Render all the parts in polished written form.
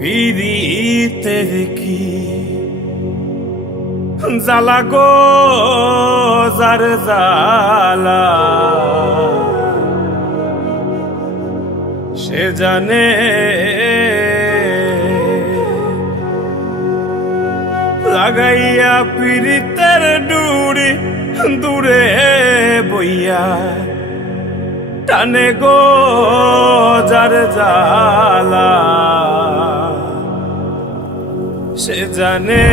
পীড়িতের কি জ্বালা গো যার জ্বালা সে জানে। লাগাইয়া পীড়িতের ডুরি দূরে বইয়া টানে গো যার জ্বালা সে জানে।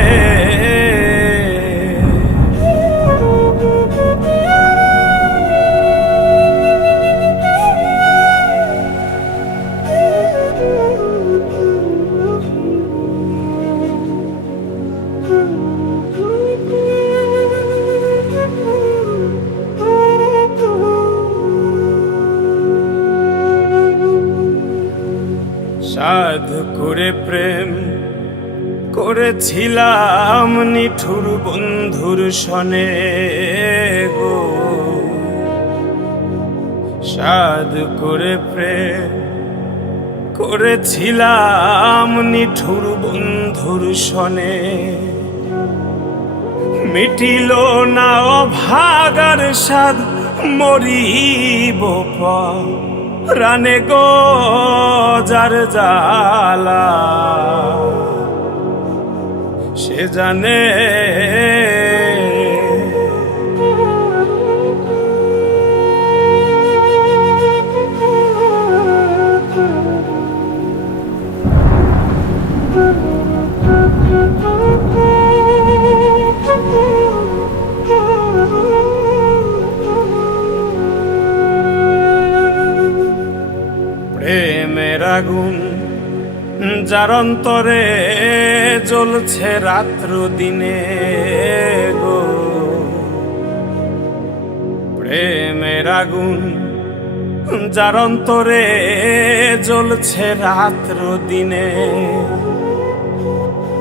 সাধু করে প্রেম করেছিলাম নিঠুর বন্ধুর সনে গো। সাধু করে প্রেম করেছিলাম নিঠুর বন্ধুর সনে, মিটিল না অভাগার সাধ মরিব রানে গো যার জ্বালা সে জানে। প্রেমের আগুন যার অন্তরে জ্বলছে রাত্র দিনে গো। প্রেমের আগুন যার অন্তরে জ্বলছে রাত্র দিনে,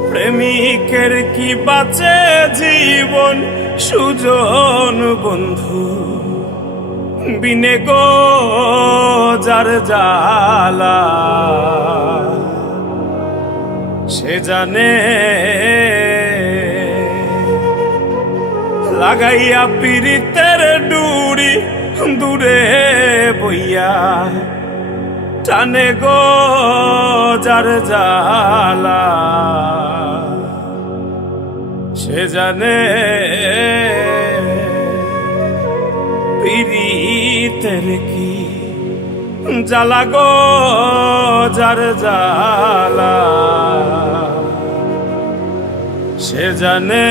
প্রেমিকের কি বাঁচে জীবন সুজন বন্ধু বিনে গো যার জ্বালা সে জানে। লাগাইয়া পীড়িতের ডুরি দূরে বইয়া টানে গো যার জ্বালা সে জানে। পীড়িতের কি জ্বালা গো যার জ্বালা সে জানে।